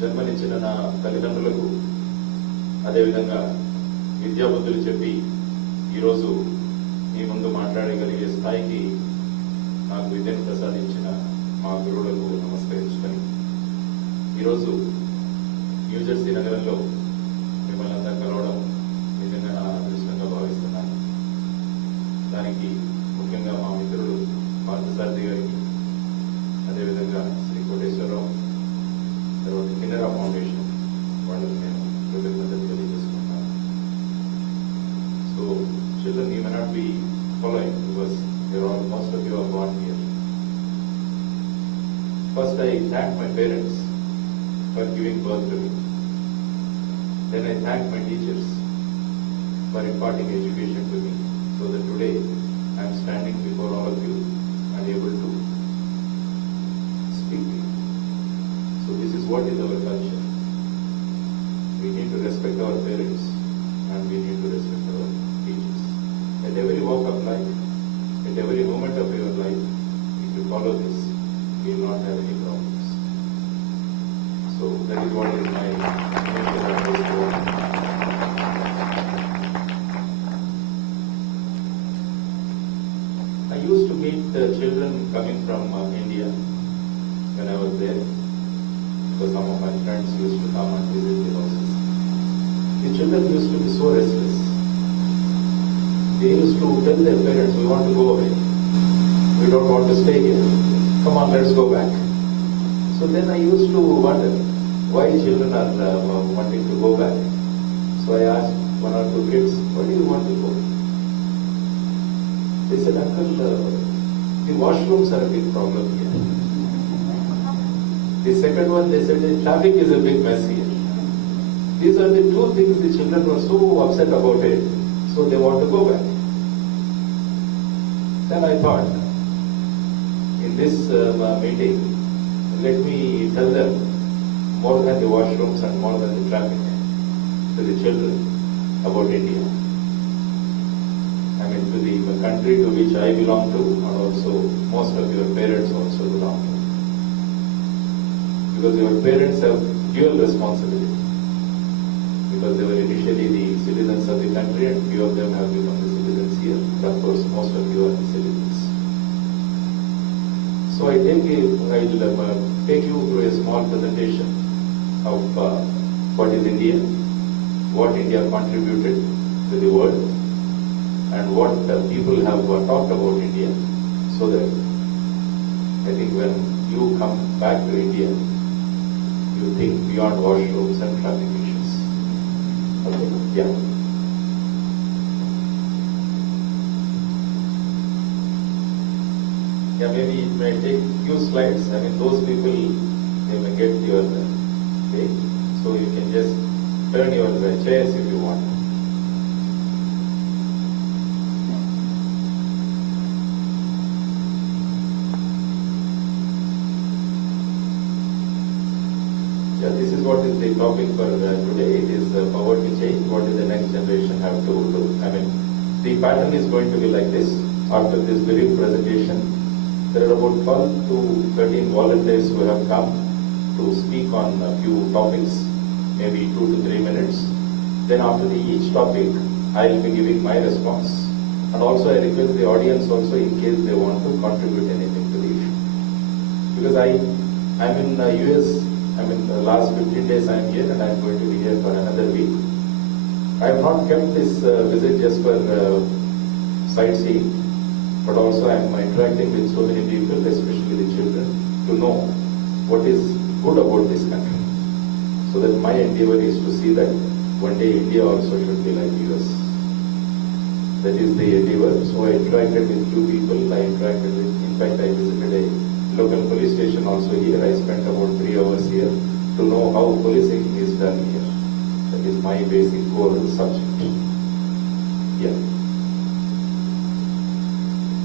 జన్మనిచ్చిన నా తల్లిదండ్రులకు అదేవిధంగా విద్యాబుద్ధులు చెప్పి ఈరోజు మీ ముందు మాట్లాడగలిగే స్థాయికి నాకు విద్యను ప్రసాదించిన మా గురువులకు నమస్కరించుకొని ఈరోజు న్యూజెర్సీ నగరంలో మిమ్మల్ని అంతా కలవడం నిజంగా నా అదృష్టంగా భావిస్తున్నాను. దానికి ముఖ్యంగా మా మిత్రుడు పార్థసారథి గారికి, అదేవిధంగా శ్రీ కోటేశ్వరరావు, తర్వాత కిన్నెరా ఫౌండేషన్ వాళ్ళకి నేను కృతజ్ఞతలు తెలియజేసుకుంటాను. So children, you may not be following because most of you are born here. First, I thank my parents for giving birth to me. Then I thank my teachers for imparting education to me, so that today I am standing before all of you and able to speak to you. So this is what is our culture. We need to respect our parents and we need to respect our teachers. At every walk of life, at every moment of your life, if you follow this, you will not have any problems. So that is what is my nature of this work. I used to meet children coming from India when I was there, because some of my friends used to come and visit the houses. The children used to be so restless. They used to tell their parents, we want to go away. We don't want to stay here. Come on, let's go back. So then I used to wonder why children are wanting to go back. So I asked one or two kids, why do you want to go? They said, Uncle, the washrooms are a big problem here. The second one, they said, the traffic is a big mess here. These are the two things the children were so upset about it, so they want to go back. Then I thought, in this meeting, let me tell them more than the washrooms and more than the traffic to the children about India. I mean, to the country to which I belong to, and also most of your parents also belong to. Because your parents have dual responsibility. Because they were initially the citizens of the country and few of them have become the citizens here. But of course, most of you are the citizens. So I will take you through a small presentation of what is India, what India contributed to the world, and what people have talked about India, so that I think when you come back to India, you think beyond washrooms and traffic issues. Okay, yeah. Yeah, maybe it may take few slides. I mean, those people, they may get your page. So you can just turn your chairs if you want. Yeah, this is what is the topic for today. It is poverty change. What is the next generation have to do? I mean, the pattern is going to be like this. After this brief presentation, there are about 12 to 13 volunteers who have come to speak on a few topics, maybe 2 to 3 minutes. Then after each topic, I will be giving my response. And also I request the audience also, in case they want to contribute anything to the issue. Because I'm in US, the last 15 days I am here and I am going to be here for another week. I have not kept this visit just for sightseeing, but also I am interacting with so many people, especially the children, to know what is good about this country. So that my endeavor is to see that one day India also should be like US. That is the endeavor. So I interacted with few people. In fact, I visited a local police station also here. I spent about 3 hours here to know how policing is done here. That is my basic core subject. Yeah.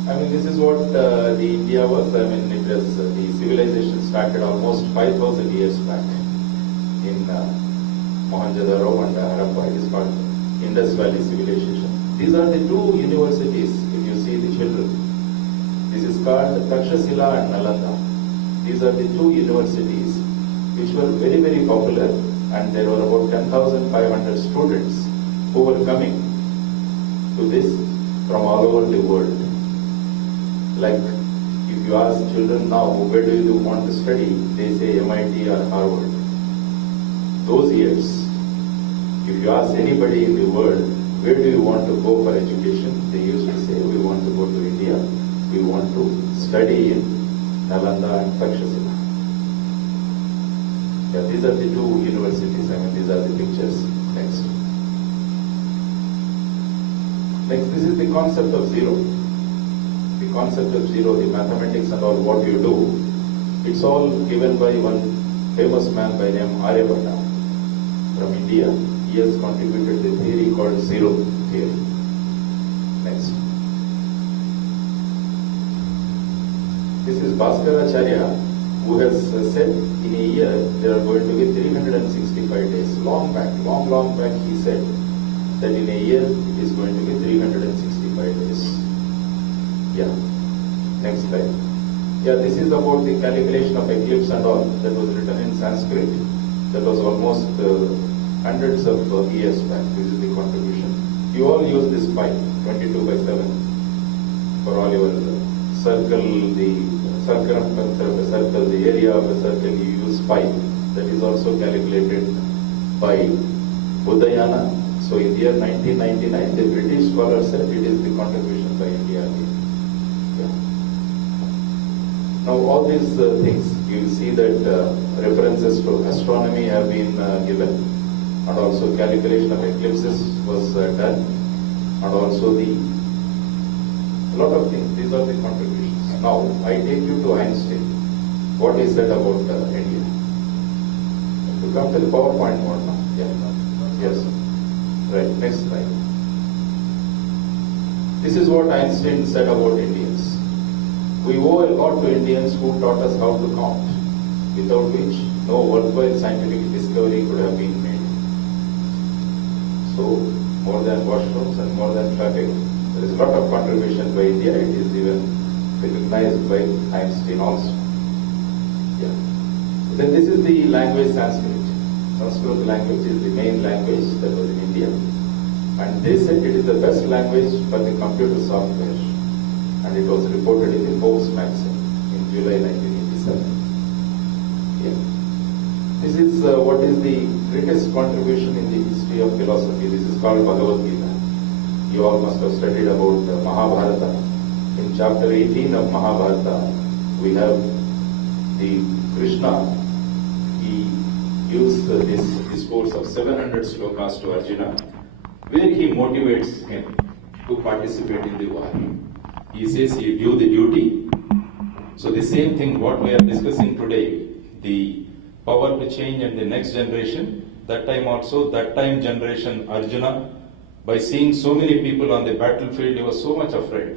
I mean, this is what the India was. I mean, it was the civilization started almost 5,000 years back in Mohenjo-daro and Harappa. It is called Indus Valley civilization. These are the two universities, if you see the children. This is called Takshashila and Nalanda. These are the two universities which were very, very popular, and there were about 10,500 students who were coming to this from all over the world. Like, if you ask children now, where do you want to study? They say MIT or Harvard. Those years, if you ask anybody in the world, where do you want to go for education? They used to say, we want to go to India. We want to study in Nalanda and Takshashila. Yeah, these are the two universities. These are the pictures. Next. Next, this is the concept of zero. The concept of zero, the mathematics and all what you do, it's all given by one famous man by name Aryabhatta from India. He has contributed the theory called zero theory. Next. This is Bhaskaracharya, who has said in a year there are going to be 365 days. Long back he said that in a year it is going to be 365 days. Yeah. Next slide. Yeah, this is about the calculation of eclipse and all that was written in Sanskrit. That was almost hundreds of years back. This is the contribution. You all use this pi, 22/7, for all your circle, the circumference of a circle, the area of a circle, you use pi. That is also calculated by Udayana. So in the year 1999, the British scholar said it is the contribution by India. Yeah. Now all these things, you see that references to astronomy have been given, and also calculation of eclipses was done, and also a lot of things. These are the contributions. Now I take you to Einstein. What he said about India. To come to the PowerPoint mode now. Yeah. Yes. Right. Next slide. This is what Einstein said about Indians. We owe a lot to Indians who taught us how to count, without which no worthwhile scientific discovery could have been made. So, more than washrooms and more than traffic, there is a lot of contribution by India. It is even recognized by Einstein also. Yeah. Then this is the language Sanskrit. Sanskrit language is the main language that was in India. And they said it is the best language for the computer software. And it was reported in the Forbes magazine in July 1987. Yeah. This is what is the greatest contribution in the history of philosophy. This is called Bhagavad Gita. You all must have studied about Mahabharata. In chapter 18 of Mahabharata, we have the Krishna. He used this discourse of 700 slokas to Arjuna, where he motivates him to participate in the war. He says he do the duty. So the same thing what we are discussing today, the power to change and the next generation, that time generation Arjuna, by seeing so many people on the battlefield, he was so much afraid.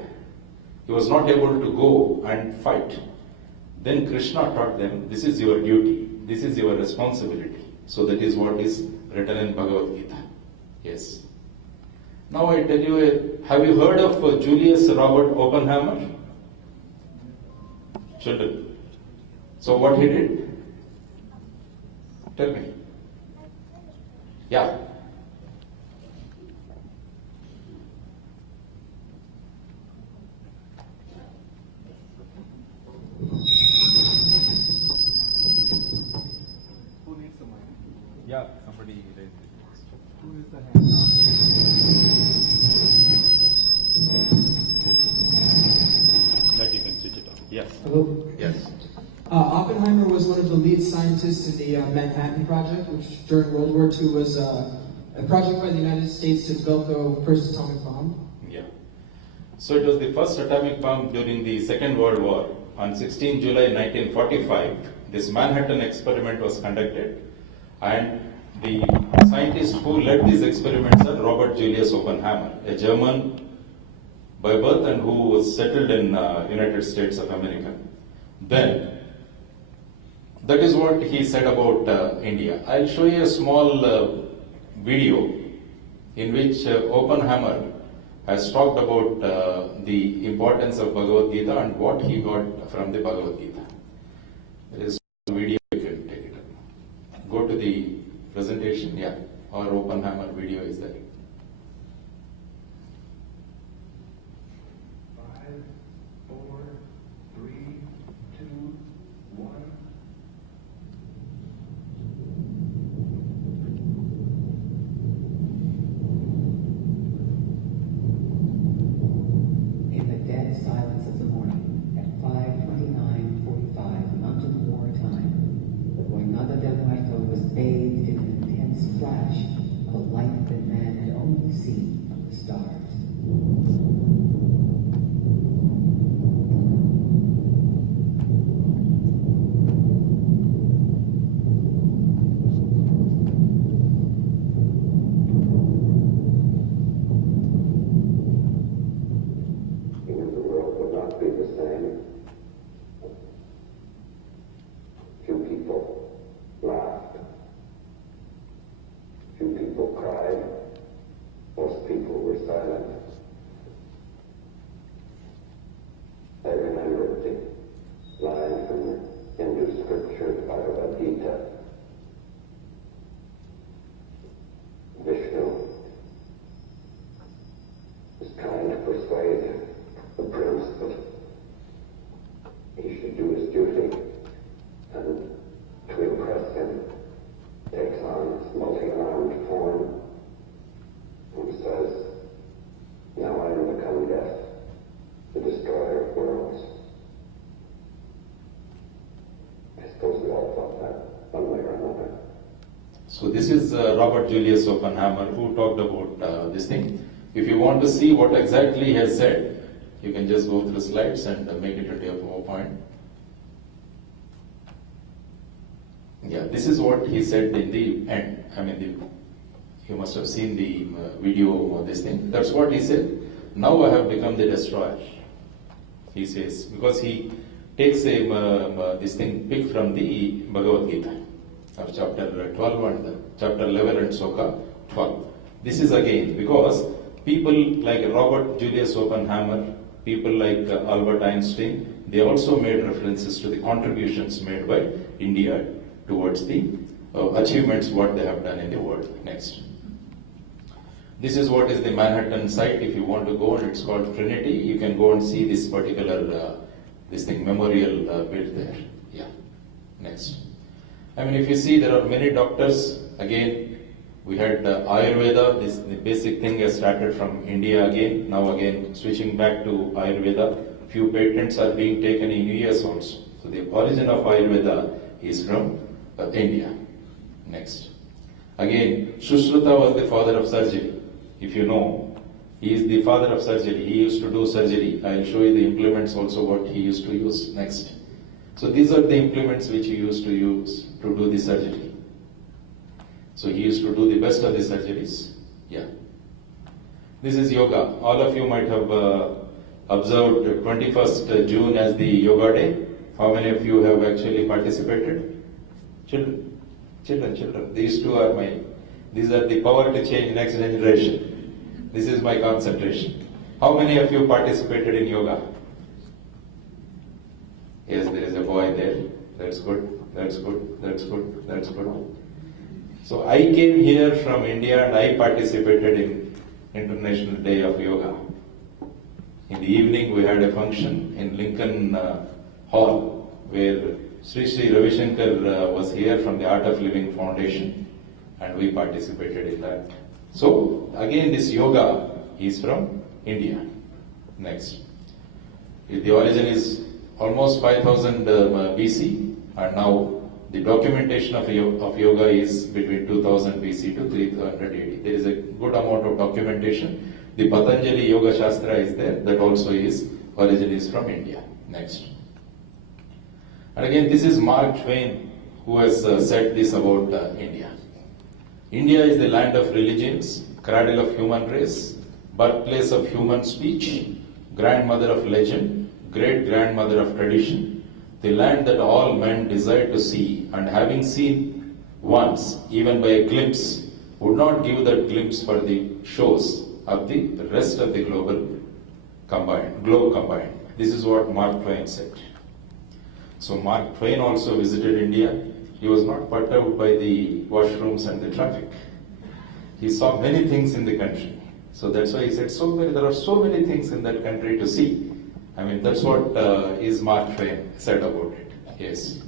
He was not able to go and fight. Then Krishna taught them, this is your duty, this is your responsibility. So that is what is written in Bhagavad Gita. Yes. Now I tell you, have you heard of Julius Robert Oppenheimer? Children. So what he did? Tell me. Yeah. Who needs the mic? Yeah, somebody raised it. Who is the hand? That you can switch it off. Yes. Hello? Yes. Oppenheimer was one of the lead scientists in the Manhattan Project, which during World War II was a project by the United States to develop the first atomic bomb. Yeah. So it was the first atomic bomb during the Second World War. On 16 July 1945, this Manhattan experiment was conducted, and the scientist who led these experiments are Robert Julius Oppenheimer, a German by birth and who was settled in United States of America. Then, that is what he said about India. I'll show you a small video in which Oppenheimer has talked about the importance of Bhagavad Gita and what he got from the Bhagavad Gita. There is a video, you can take it up. go to the presentation, yeah, our Oppenheimer video is there. 5, 4, 3, 2, 1. In the dead silence of the morning, at 5:29:45 Mountain War time, the Boinada del Muerto was bathed in an intense flash of a light that man had only seen from the stars. He knew the world would not be the same. Few people laughed. Few people cried. Most people were silent. I remembered the line from the Hindu scripture, Bhagavad Gita. Vishnu was trying to persuade the prince that he should do his duty, and to impress him takes on his multi-armed form and says, "Now I am become death, the destroyer of worlds." I suppose we all thought that one way or another. So this is Robert Julius Oppenheimer who talked about this thing. If you want to see what exactly he has said, you can just go through slides and make it into a PowerPoint. Yeah, this is what he said in the end. I mean, you must have seen the video of this thing. That's what he said. Now I have become the destroyer, he says, because he takes this thing picked from the Bhagavad Gita of chapter 12 and chapter 11 and Sloka 12. This is again because people like Robert Julius Oppenheimer, people like Albert Einstein, they also made references to the contributions made by India towards the achievements what they have done in the world. Next. This is what is the Manhattan site. If you want to go, and it's called Trinity, you can go and see this particular memorial built there. Yeah. Next. I mean, if you see, there are many doctors. Again, we had Ayurveda. The basic thing has started from India again. Now again, switching back to Ayurveda. Few patents are being taken in US also. So the origin of Ayurveda is from India. Next. Again, Sushruta was the father of surgery. If you know, he is the father of surgery. He used to do surgery. I will show you the implements also what he used to use. Next. So these are the implements which he used to use to do the surgery. So he used to do the best of the surgeries. Yeah. This is yoga. All of you might have observed 21st June as the yoga day. How many of you have actually participated? Children. These two are these are the power to change next generation. This is my concentration. How many of you participated in yoga? Yes, there is a boy there. That's good. So I came here from India and I participated in International Day of Yoga. In the evening we had a function in Lincoln Hall where Sri Ravi Shankar was here from the Art of Living Foundation and we participated in that. So again this yoga is from India. Next. The origin is almost 5000 BC and now the documentation of yoga is between 2000 BC to 300 AD. There is a good amount of documentation. The Patanjali Yoga Shastra is there. That also is origin is from India. Next. And again, this is Mark Twain who has said this about India. India is the land of religions, cradle of human race, birthplace of human speech, grandmother of legend, great-grandmother of tradition, the land that all men desire to see, and having seen once, even by a glimpse, would not give that glimpse for the shows of the rest of the globe combined. This is what Mark Twain said. So Mark Twain also visited India. he was not perturbed by the washrooms and the traffic. He saw many things in the country. So that's why he said, there are so many things in that country to see. I mean, that's what is Mark Twain said about it. Yes.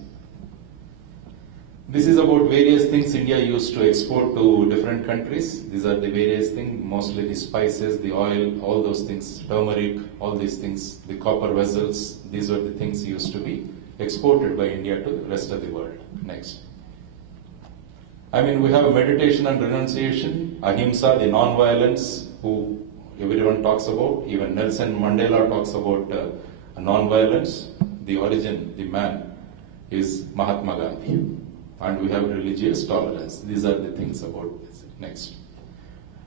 This is about various things India used to export to different countries. These are the various things, mostly the spices, the oil, all those things, turmeric, all these things, the copper vessels. These were the things used to be exported by India to the rest of the world. Next. I mean, we have meditation and renunciation, ahimsa, the non-violence, who everyone talks about. Even Nelson Mandela talks about non-violence. The origin, the man, is Mahatma Gandhi. And we have religious tolerance. These are the things about this. Next.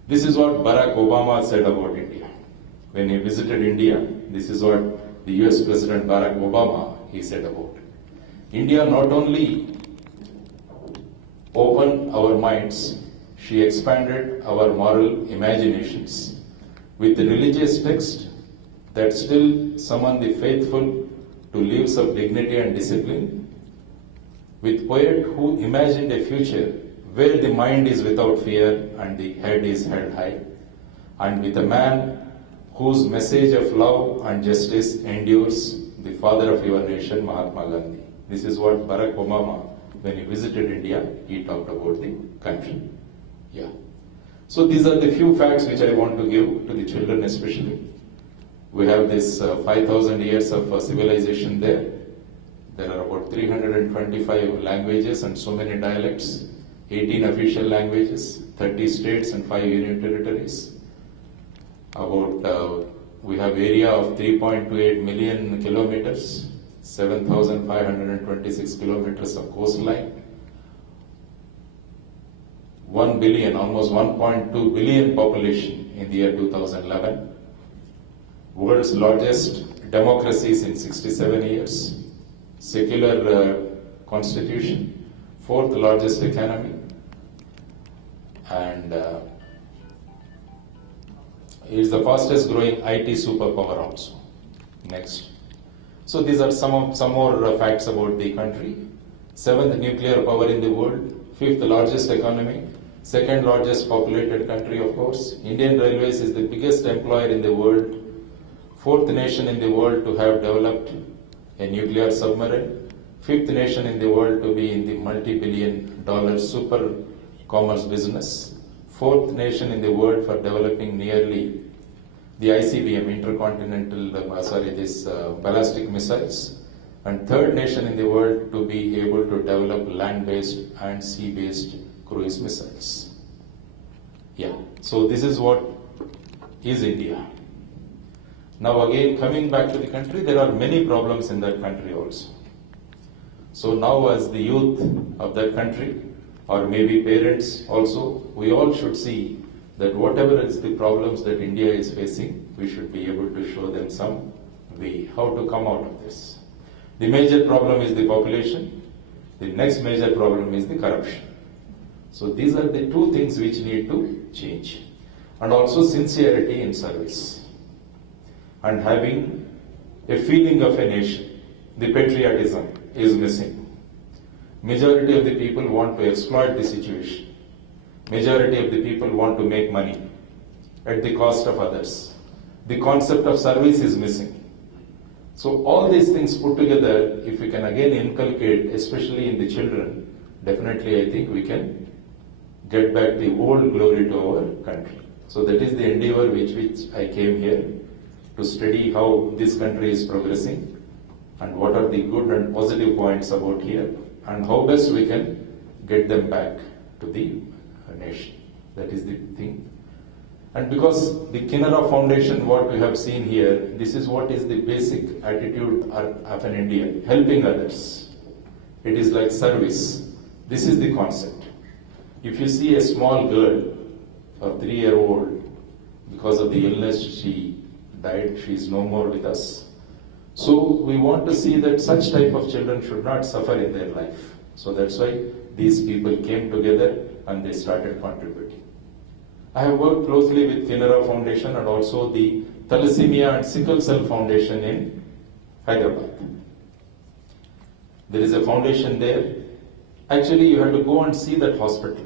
This is what Barack Obama said about India. When he visited India, this is what the US President Barack Obama, he said about it. India not only opened our minds, she expanded our moral imaginations with the religious text that still summon the faithful to lives of dignity and discipline, with poet who imagined a future where the mind is without fear and the head is held high, and with a man whose message of love and justice endures, the father of your nation, Mahatma Gandhi. This is what Barack Obama, when he visited India, he talked about the country. Yeah. So these are the few facts which I want to give to the children especially. We have this 5,000 years of civilization there. There are about 325 languages and so many dialects, 18 official languages, 30 states and 5 union territories. We have area of 3.28 million kilometers, 7,526 kilometers of coastline, 1 billion, almost 1.2 billion population in the year 2011, world's largest democracies in 67 years, secular constitution, 4th largest economy, and it is the fastest growing IT superpower also. Next. So these are some more facts about the country. 7th nuclear power in the world, 5th largest economy, 2nd largest populated country, of course. Indian Railways is the biggest employer in the world, 4th nation in the world to have developed a nuclear submarine, 5th nation in the world to be in the multi-billion-dollar super commerce business, 4th nation in the world for developing nearly the ICBM, ballistic missiles, and 3rd nation in the world to be able to develop land-based and sea-based cruise missiles. Yeah, so this is what is India. Now again, coming back to the country, there are many problems in that country also. So now as the youth of that country, or maybe parents also, we all should see that whatever is the problems that India is facing, we should be able to show them some way, how to come out of this. The major problem is the population. The next major problem is the corruption. So these are the two things which need to change. And also sincerity in service. And having a feeling of a nation. The patriotism is missing. Majority of the people want to exploit the situation. Majority of the people want to make money at the cost of others. The concept of service is missing. So all these things put together, if we can again inculcate, especially in the children, definitely I think we can get back the old glory to our country. So that is the endeavor which I came here, to study how this country is progressing and what are the good and positive points about here and how best we can get them back to the nation. That is the thing. And because the Kinnara Foundation, what we have seen here, this is what is the basic attitude of an Indian, helping others. It is like service. This is the concept. If you see a small girl, a 3-year-old, because of the illness she died, she is no more with us. So we want to see that such type of children should not suffer in their life. So that's why these people came together and they started contributing. I have worked closely with Kinnara Foundation and also the Thalassemia and Sickle Cell Foundation in Hyderabad. There is a foundation there, Actually, you have to go and see that hospital.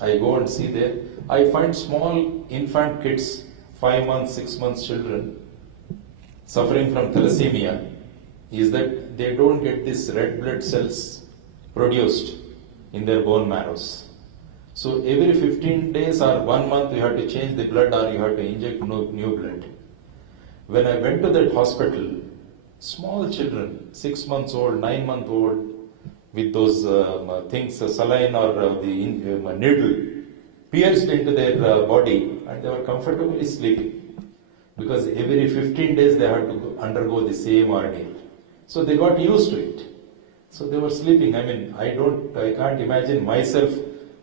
I go and see there. I find small infant kids, 5 months, 6 months children, suffering from thalassemia, is that they don't get these red blood cells produced in their bone marrows. So every 15 days or 1 month you have to change the blood or you have to inject new blood. When I went to that hospital, small children, 6 months old, 9 month old, with those things, saline or the needle pierced into their body, and they were comfortably sleeping. Because every 15 days they had to undergo the same ordeal. So they got used to it. So they were sleeping. I mean, I can't imagine myself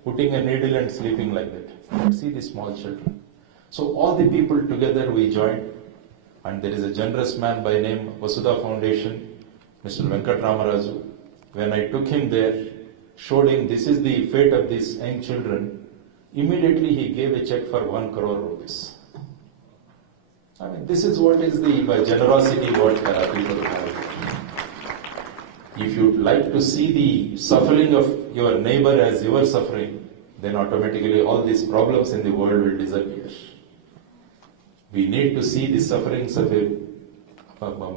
putting a needle and sleeping like that. But see the small children. So all the people together we joined, and there is a generous man by name Vasudha Foundation, Mr. Venkat Ramaraju. When I took him there, showed him this is the fate of these young children, immediately he gave a check for 1 crore rupees. I mean, this is what is the generosity what people have. If you like to see the suffering of your neighbor as your suffering, then automatically all these problems in the world will disappear. We need to see the sufferings of a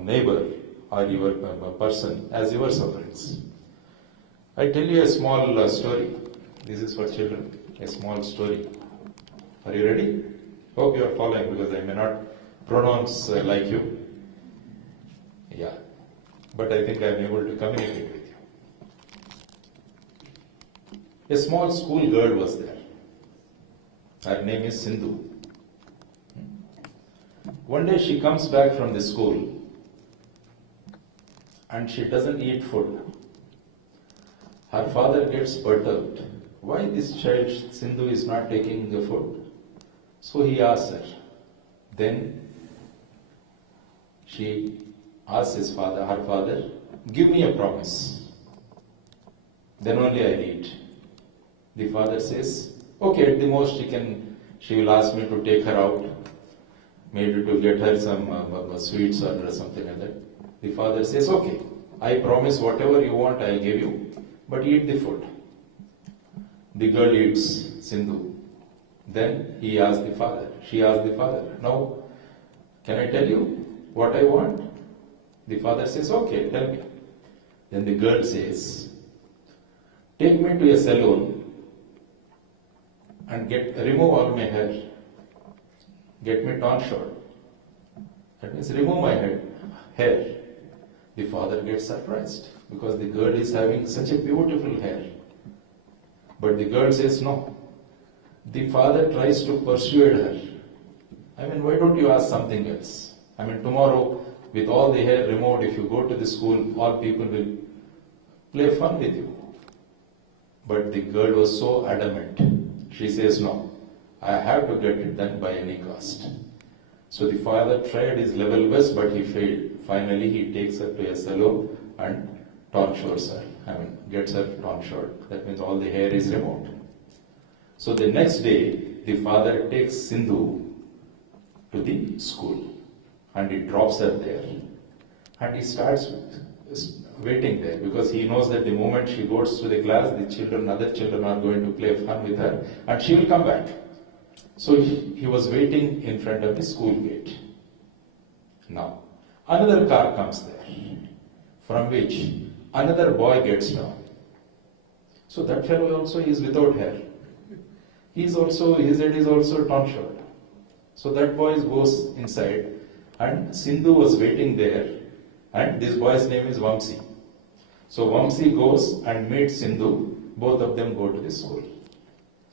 neighbor or your person as your sufferings. I tell you a small story. This is for children. A small story. Are you ready? Hope you are following because I may not pronounce like you. Yeah. But I think I am able to communicate with you. A small school girl was there. Her name is Sindhu. One day she comes back from the school and she doesn't eat food. Her father gets perturbed. Why this child Sindhu is not taking the food? So he asks her. Then she asks her father, give me a promise. Then only I eat. The father says, okay, at the most she will ask me to take her out, maybe to get her some sweets or something like that. The father says, okay, I promise whatever you want I'll give you, but eat the food. The girl eats, Sindhu. Then she asks the father, now can I tell you what I want? The father says, okay, tell me. Then the girl says, take me to a salon and remove all my hair. Get me torn short. That means remove my hair. The father gets surprised because the girl is having such a beautiful hair. But the girl says no. The father tries to persuade her. I mean, why don't you ask something else? I mean, tomorrow, with all the hair removed, if you go to the school, all people will play fun with you. But the girl was so adamant. She says, no, I have to get it done by any cost. So the father tried his level best, but he failed. Finally, he takes her to a salon and tonsures her. Gets her torn short. That means all the hair is removed. So the next day, the father takes Sindhu to the school and he drops her there. And he starts waiting there because he knows that the moment she goes to the class, other children are going to play fun with her and she will come back. So he was waiting in front of the school gate. Now, another car comes there, from which another boy gets down. So that fellow also is without hair. His head is also torn short. So that boy goes inside and Sindhu was waiting there and this boy's name is Vamsi. So Vamsi goes and meets Sindhu. Both of them go to the school.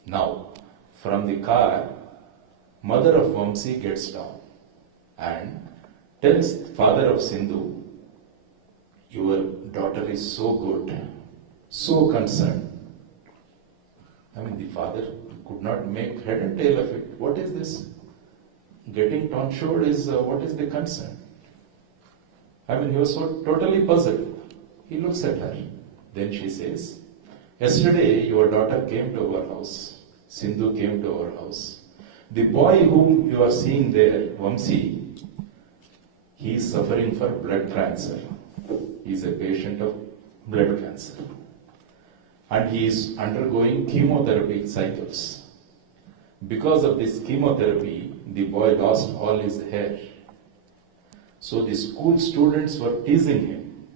Now, from the car, mother of Vamsi gets down and tells father of Sindhu, your daughter is so good, so concerned. The father could not make head and tail of it. What is this? Getting torn short is, what is the concern? He was so totally puzzled. He looks at her. Then she says, yesterday your daughter came to our house. Sindhu came to our house. The boy whom you are seeing there, Vamsi, he is suffering for blood cancer. He is a patient of blood cancer. and he is undergoing chemotherapy cycles. Because of this chemotherapy, the boy lost all his hair. So the school students were teasing him.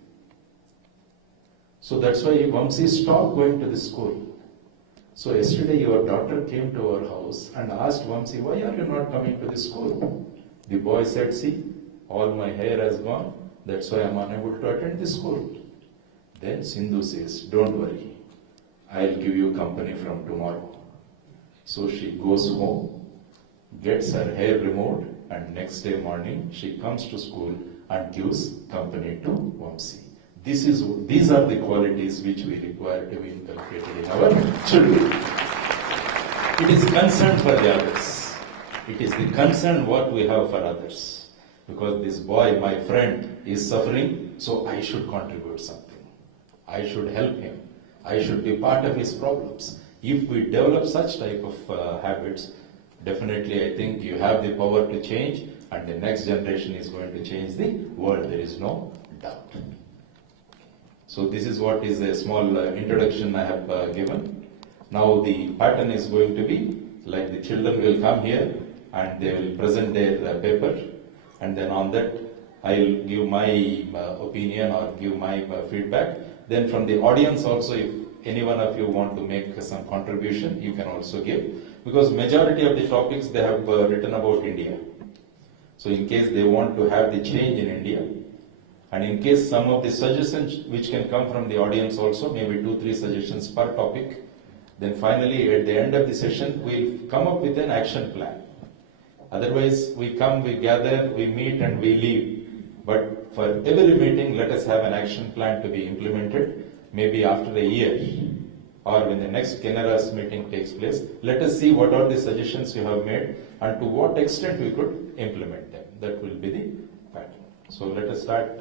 So that's why Vamsi stopped going to the school. So yesterday your daughter came to our house and asked Vamsi, why are you not coming to the school? The boy said, see, all my hair has gone, that's why I'm unable to attend the school. Then Sindhu says, don't worry, I'll give you company from tomorrow. So she goes home, gets her hair removed, and next day morning she comes to school and gives company to Vamsi. These are the qualities which we require to be inculcated in our children. It is concern for the others. It is the concern what we have for others. Because this boy, my friend, is suffering, so I should contribute something. I should help him. I should be part of his problems. If we develop such type of habits, definitely I think you have the power to change, and the next generation is going to change the world. There is no doubt. So this is what is a small introduction I have given. Now the pattern is going to be like the children will come here and they will present their paper, and then on that I will give my opinion or give my feedback. Then from the audience also, if any one of you want to make some contribution, you can also give, because majority of the topics they have written about India. So in case they want to have the change in India, and in case some of the suggestions which can come from the audience also, maybe 2-3 suggestions per topic, then finally at the end of the session we'll come up with an action plan. Otherwise we come, we gather, we meet and we leave. But for every meeting, let us have an action plan to be implemented, maybe after a year or when the next Canara's meeting takes place. Let us see what are the suggestions you have made and to what extent we could implement them. That will be the pattern. So let us start